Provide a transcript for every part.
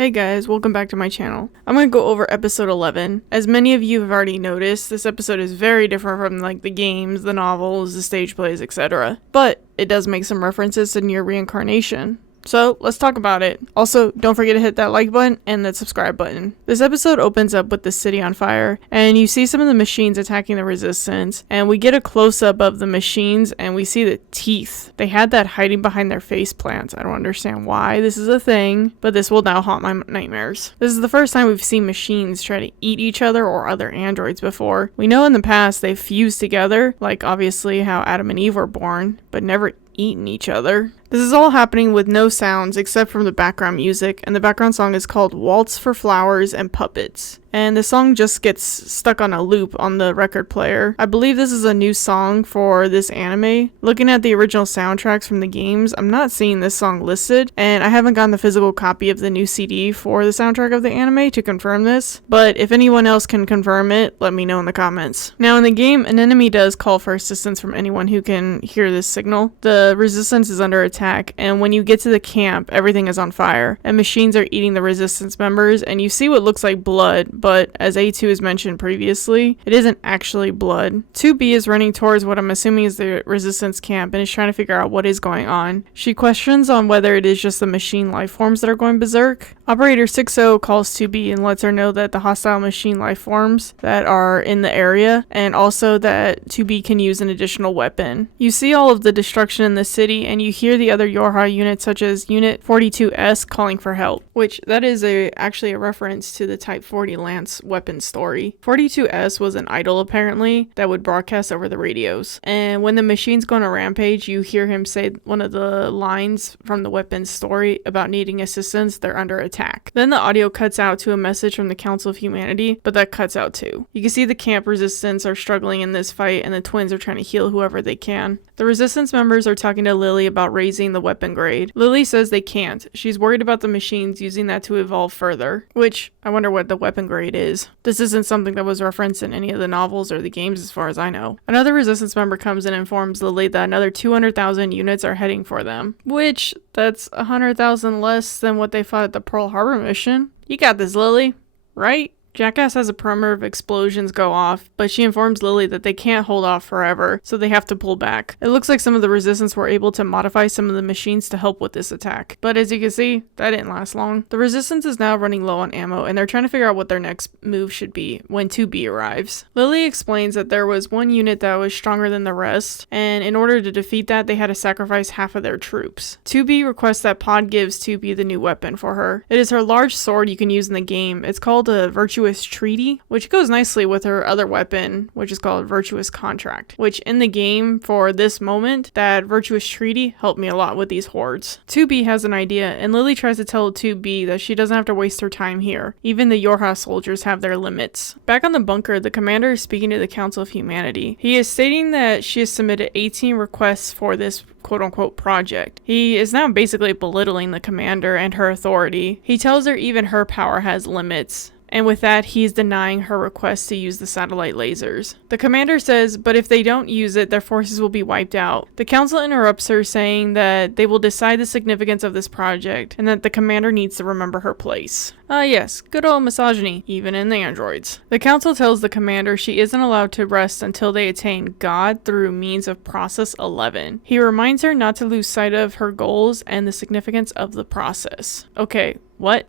Hey guys, welcome back to my channel. I'm gonna go over episode 11. As many of you have already noticed, this episode is very different from like the games, the novels, the stage plays, etc. But it does make some references to NieR Reincarnation. So let's talk about it. Also, don't forget to hit that like button and that subscribe button. This episode opens up with the city on fire, and you see some of the machines attacking the resistance, and we get a close-up of the machines and we see the teeth. They had that hiding behind their face plants. I don't understand why this is a thing, but this will now haunt my nightmares. This is the first time we've seen machines try to eat each other or other androids before. We know in the past they've fused together, like obviously how Adam and Eve were born, but never eaten each other. This is all happening with no sounds except from the background music, and the background song is called Waltz for Flowers and Puppets. And the song just gets stuck on a loop on the record player. I believe this is a new song for this anime. Looking at the original soundtracks from the games, I'm not seeing this song listed, and I haven't gotten the physical copy of the new CD for the soundtrack of the anime to confirm this, but if anyone else can confirm it, let me know in the comments. Now in the game, an enemy does call for assistance from anyone who can hear this signal. The resistance is under attack, and when you get to the camp, everything is on fire, and machines are eating the resistance members, and you see what looks like blood, but as A2 has mentioned previously, it isn't actually blood. 2B is running towards what I'm assuming is the resistance camp and is trying to figure out what is going on. She questions on whether it is just the machine life forms that are going berserk. Operator 60 calls 2B and lets her know that the hostile machine life forms that are in the area, and also that 2B can use an additional weapon. You see all of the destruction in the city, and you hear the other Yorha units such as Unit 42S calling for help, which that is actually a reference to the Type 40 Lance weapon story. 42S was an idol apparently that would broadcast over the radios, and when the machines go on a rampage, you hear him say one of the lines from the weapons story about needing assistance. They're under attack. Then the audio cuts out to a message from the Council of Humanity, but that cuts out too. You can see the camp resistance are struggling in this fight, and the twins are trying to heal whoever they can. The resistance members are talking to Lily about raising the weapon grade. Lily says they can't. She's worried about the machines using that to evolve further, which I wonder what the weapon grade is. This isn't something that was referenced in any of the novels or the games as far as I know. Another resistance member comes in and informs Lily that another 200,000 units are heading for them, which that's 100,000 less than what they fought at the Pearl Harbor mission. You got this, Lily, right? Jackass has a perimeter of explosions go off, but she informs Lily that they can't hold off forever, so they have to pull back. It looks like some of the resistance were able to modify some of the machines to help with this attack, but as you can see, that didn't last long. The resistance is now running low on ammo, and they're trying to figure out what their next move should be when 2B arrives. Lily explains that there was one unit that was stronger than the rest, and in order to defeat that, they had to sacrifice half of their troops. 2B requests that Pod gives 2B the new weapon for her. It is her large sword you can use in the game. It's called a Virtuous Treaty, which goes nicely with her other weapon, which is called Virtuous Contract, which in the game for this moment, that Virtuous Treaty helped me a lot with these hordes. 2B has an idea, and Lily tries to tell 2B that she doesn't have to waste her time here. Even the Yorha soldiers have their limits. Back on the bunker, the commander is speaking to the Council of Humanity. He is stating that she has submitted 18 requests for this quote-unquote project. He is now basically belittling the commander and her authority. He tells her even her power has limits, and with that, he's denying her request to use the satellite lasers. The commander says, but if they don't use it, their forces will be wiped out. The council interrupts her, saying that they will decide the significance of this project, and that the commander needs to remember her place. Yes, good old misogyny, even in the androids. The council tells the commander she isn't allowed to rest until they attain God through means of Process 11. He reminds her not to lose sight of her goals and the significance of the process. Okay, what?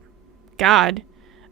God?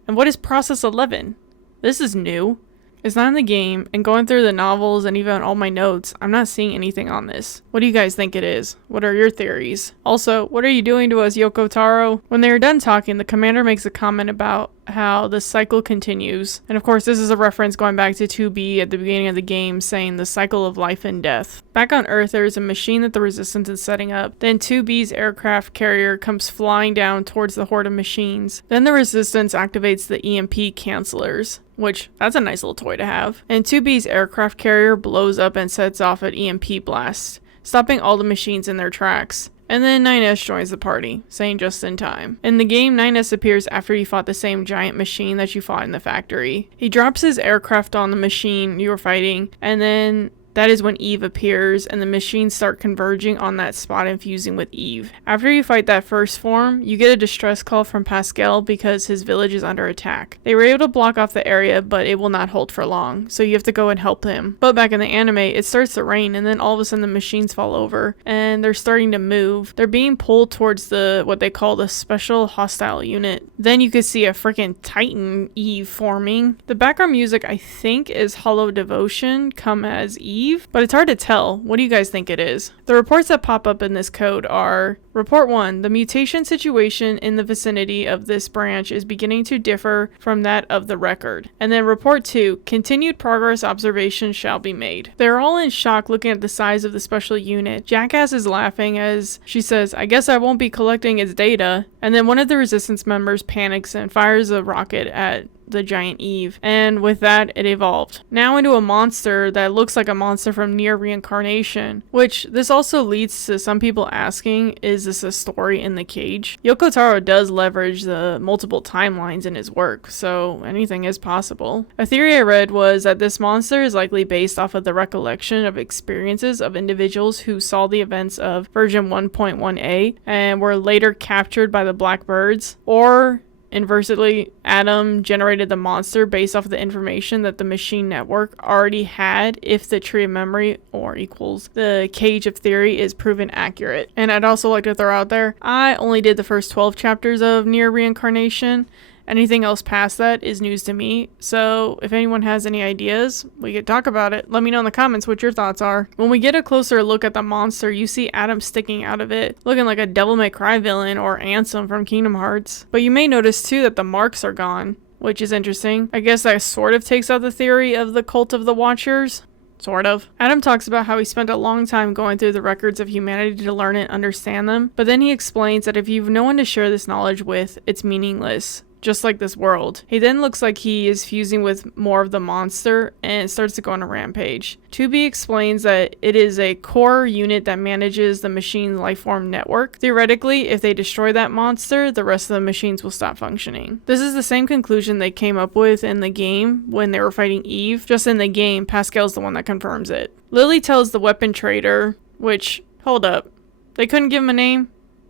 And what is Process 11? This is new. It's not in the game, and going through the novels and even all my notes, I'm not seeing anything on this. What do you guys think it is? What are your theories? Also, what are you doing to us, Yoko Taro? When they are done talking, the commander makes a comment about how the cycle continues. And of course, this is a reference going back to 2B at the beginning of the game, saying the cycle of life and death. Back on Earth, there is a machine that the Resistance is setting up. Then 2B's aircraft carrier comes flying down towards the horde of machines. Then the Resistance activates the EMP cancelers, which that's a nice little toy to have. And 2B's aircraft carrier blows up and sets off an EMP blast, stopping all the machines in their tracks. And then 9S joins the party, saying just in time. In the game, 9S appears after you fought the same giant machine that you fought in the factory. He drops his aircraft on the machine you were fighting, and then that is when Eve appears and the machines start converging on that spot and fusing with Eve. After you fight that first form, you get a distress call from Pascal because his village is under attack. They were able to block off the area, but it will not hold for long, so you have to go and help him. But back in the anime, it starts to rain and then all of a sudden the machines fall over and they're starting to move. They're being pulled towards what they call the special hostile unit. Then you could see a freaking Titan Eve forming. The background music I think is Hollow Devotion come as Eve, but it's hard to tell. What do you guys think it is? The reports that pop up in this code are: Report 1. The mutation situation in the vicinity of this branch is beginning to differ from that of the record. And then Report 2. Continued progress observations shall be made. They're all in shock looking at the size of the special unit. Jackass is laughing as she says, I guess I won't be collecting its data. And then one of the resistance members panics and fires a rocket at the giant Eve, and with that it evolved now into a monster that looks like a monster from NieR Reincarnation, which this also leads to some people asking, is this a story in the cage? Yoko Taro does leverage the multiple timelines in his work, so anything is possible. A theory I read was that this monster is likely based off of the recollection of experiences of individuals who saw the events of version 1.1a and were later captured by the Blackbirds, or inversely, Adam generated the monster based off of the information that the machine network already had if the tree of memory, or equals the cage of theory, is proven accurate. And I'd also like to throw out there, I only did the first 12 chapters of NieR Reincarnation. Anything else past that is news to me, so if anyone has any ideas, we could talk about it. Let me know in the comments what your thoughts are. When we get a closer look at the monster, you see Adam sticking out of it, looking like a Devil May Cry villain or Ansem from Kingdom Hearts. But you may notice too that the marks are gone, which is interesting. I guess that sort of takes out the theory of the cult of the Watchers. Sort of. Adam talks about how he spent a long time going through the records of humanity to learn and understand them, but then he explains that if you've no one to share this knowledge with, it's meaningless. Just like this world. He then looks like he is fusing with more of the monster and starts to go on a rampage. 2B explains that it is a core unit that manages the machine's lifeform network. Theoretically, if they destroy that monster, the rest of the machines will stop functioning. This is the same conclusion they came up with in the game when they were fighting Eve. Just in the game, Pascal's the one that confirms it. Lily tells the weapon trader, which, hold up, they couldn't give him a name?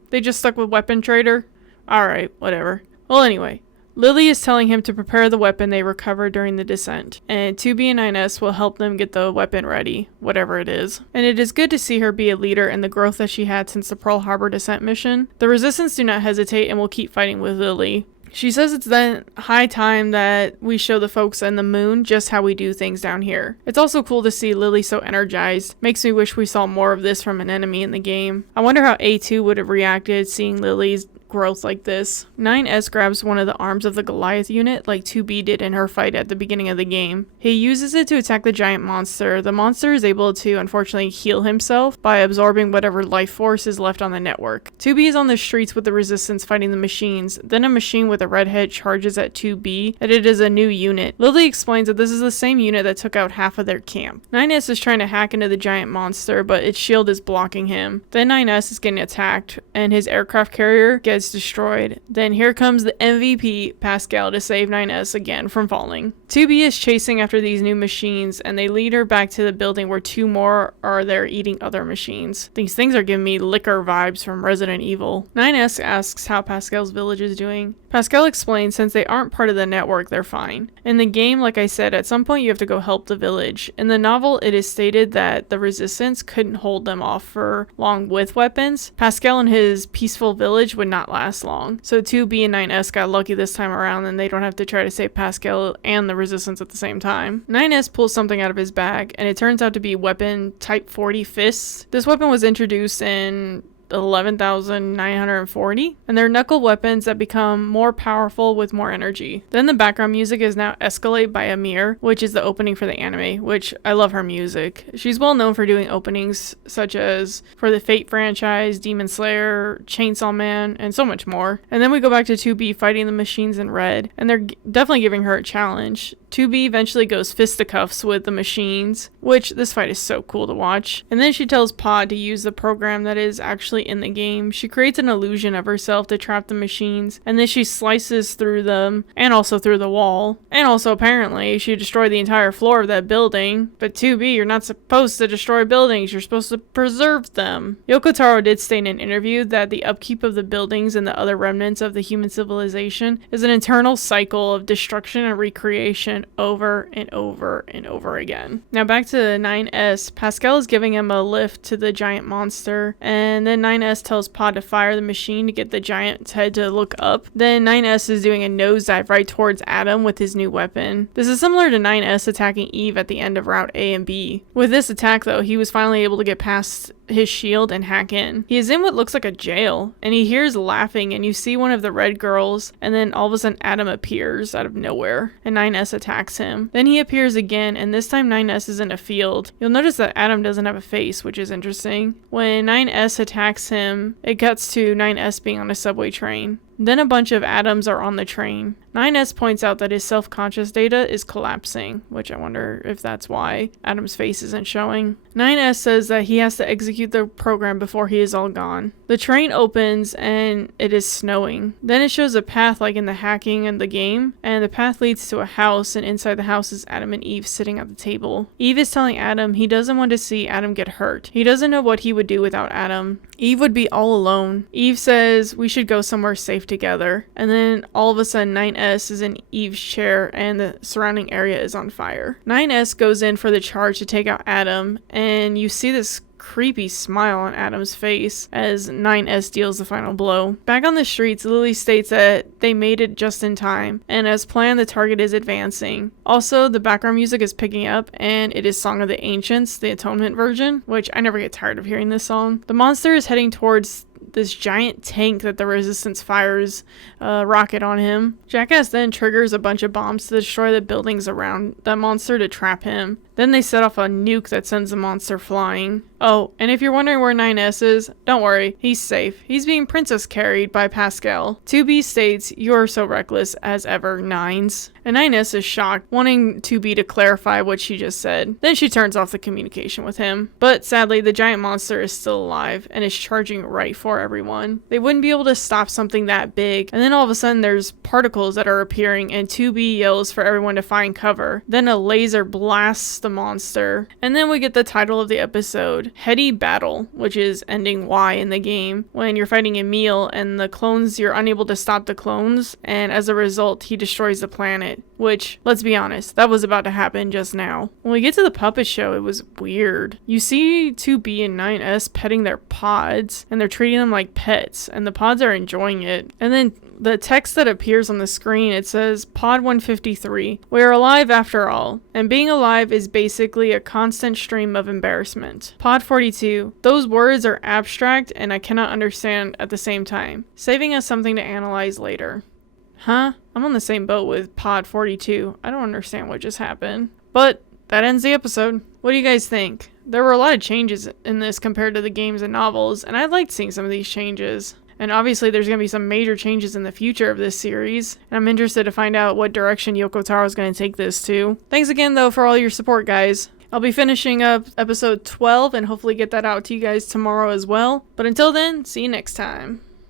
They just stuck with weapon trader? Alright, whatever. Well, anyway, Lily is telling him to prepare the weapon they recovered during the descent, and 2B and 9S will help them get the weapon ready, whatever it is. And it is good to see her be a leader and the growth that she had since the Pearl Harbor descent mission. The Resistance do not hesitate and will keep fighting with Lily. She says it's then high time that we show the folks on the moon just how we do things down here. It's also cool to see Lily so energized. Makes me wish we saw more of this from an enemy in the game. I wonder how A2 would have reacted seeing Lily's growth like this. 9S grabs one of the arms of the Goliath unit like 2B did in her fight at the beginning of the game. He uses it to attack the giant monster. The monster is able to unfortunately heal himself by absorbing whatever life force is left on the network. 2B is on the streets with the Resistance fighting the machines. Then a machine with a red head charges at 2B and it is a new unit. Lily explains that this is the same unit that took out half of their camp. 9S is trying to hack into the giant monster, but its shield is blocking him. Then 9S is getting attacked and his aircraft carrier gets destroyed. Then here comes the MVP, Pascal, to save 9S again from falling. 2B is chasing after these new machines and they lead her back to the building where two more are there eating other machines. These things are giving me liquor vibes from Resident Evil. 9S asks how Pascal's village is doing. Pascal explains since they aren't part of the network, they're fine. In the game, like I said, at some point you have to go help the village. In the novel, it is stated that the Resistance couldn't hold them off for long with weapons. Pascal and his peaceful village would not last long. So 2B and 9S got lucky this time around and they don't have to try to save Pascal and the Resistance at the same time. 9S pulls something out of his bag and it turns out to be weapon Type 40 fists. This weapon was introduced in 11,940, and they're knuckle weapons that become more powerful with more energy. Then the background music is now Escalate by Amir, which is the opening for the anime, which I love her music. She's well known for doing openings such as for the Fate franchise, Demon Slayer, Chainsaw Man, and so much more. And then we go back to 2B fighting the machines in red, and they're definitely giving her a challenge. 2B eventually goes fisticuffs with the machines, which this fight is so cool to watch. And then she tells Pod to use the program that is actually in the game. She creates an illusion of herself to trap the machines, and then she slices through them, and also through the wall. And also apparently she destroyed the entire floor of that building. But 2B, you're not supposed to destroy buildings, you're supposed to preserve them. Yoko Taro did state in an interview that the upkeep of the buildings and the other remnants of the human civilization is an eternal cycle of destruction and recreation over and over and over again. Now back to 9S, Pascal is giving him a lift to the giant monster, and then 9S tells Pod to fire the machine to get the giant's head to look up. Then 9S is doing a nosedive right towards Adam with his new weapon. This is similar to 9S attacking Eve at the end of Route A and B. With this attack though, he was finally able to get past his shield and hack in. He is in what looks like a jail, and he hears laughing, and you see one of the red girls, and then all of a sudden Adam appears out of nowhere, and 9S attacks him. Then he appears again, and this time 9S is in a field. You'll notice that Adam doesn't have a face, which is interesting. When 9S attacks him, it cuts to 9S being on a subway train. Then a bunch of atoms are on the train. 9S points out that his self-conscious data is collapsing, which I wonder if that's why Adam's face isn't showing. 9S says that he has to execute the program before he is all gone. The train opens and it is snowing. Then it shows a path like in the hacking in the game, and the path leads to a house, and inside the house is Adam and Eve sitting at the table. Eve is telling Adam he doesn't want to see Adam get hurt. He doesn't know what he would do without Adam. Eve would be all alone. Eve says we should go somewhere safe together. And then all of a sudden 9S is in Eve's chair and the surrounding area is on fire. 9S goes in for the charge to take out Adam, and you see this creepy smile on Adam's face as 9S deals the final blow. Back on the streets, Lily states that they made it just in time, and as planned, the target is advancing. Also, the background music is picking up, and it is Song of the Ancients, the Atonement version, which I never get tired of hearing this song. The monster is heading towards this giant tank that the Resistance fires a rocket on him. Jackass then triggers a bunch of bombs to destroy the buildings around that monster to trap him. Then they set off a nuke that sends the monster flying. Oh, and if you're wondering where 9S is, don't worry, he's safe. He's being princess carried by Pascal. 2B states, "You are so reckless as ever, Nines." And 9S is shocked, wanting 2B to clarify what she just said. Then she turns off the communication with him. But sadly, the giant monster is still alive and is charging right for everyone. They wouldn't be able to stop something that big. And then all of a sudden there's particles that are appearing, and 2B yells for everyone to find cover. Then a laser blasts the monster. And then we get the title of the episode, Heady Battle, which is ending Y in the game, when you're fighting Emil and the clones, you're unable to stop the clones, and as a result he destroys the planet, which, let's be honest, that was about to happen just now. When we get to the puppet show, it was weird. You see 2B and 9S petting their pods, and they're treating them like pets, and the pods are enjoying it. And then the text that appears on the screen, it says, Pod 153, we are alive after all, and being alive is basically a constant stream of embarrassment. Pod 42, those words are abstract and I cannot understand at the same time, saving us something to analyze later. Huh? I'm on the same boat with Pod 42. I don't understand what just happened. But that ends the episode. What do you guys think? There were a lot of changes in this compared to the games and novels, and I liked seeing some of these changes. And obviously there's going to be some major changes in the future of this series, and I'm interested to find out what direction Yoko Taro is going to take this to. Thanks again though for all your support, guys. I'll be finishing up episode 12 and hopefully get that out to you guys tomorrow as well. But until then, see you next time.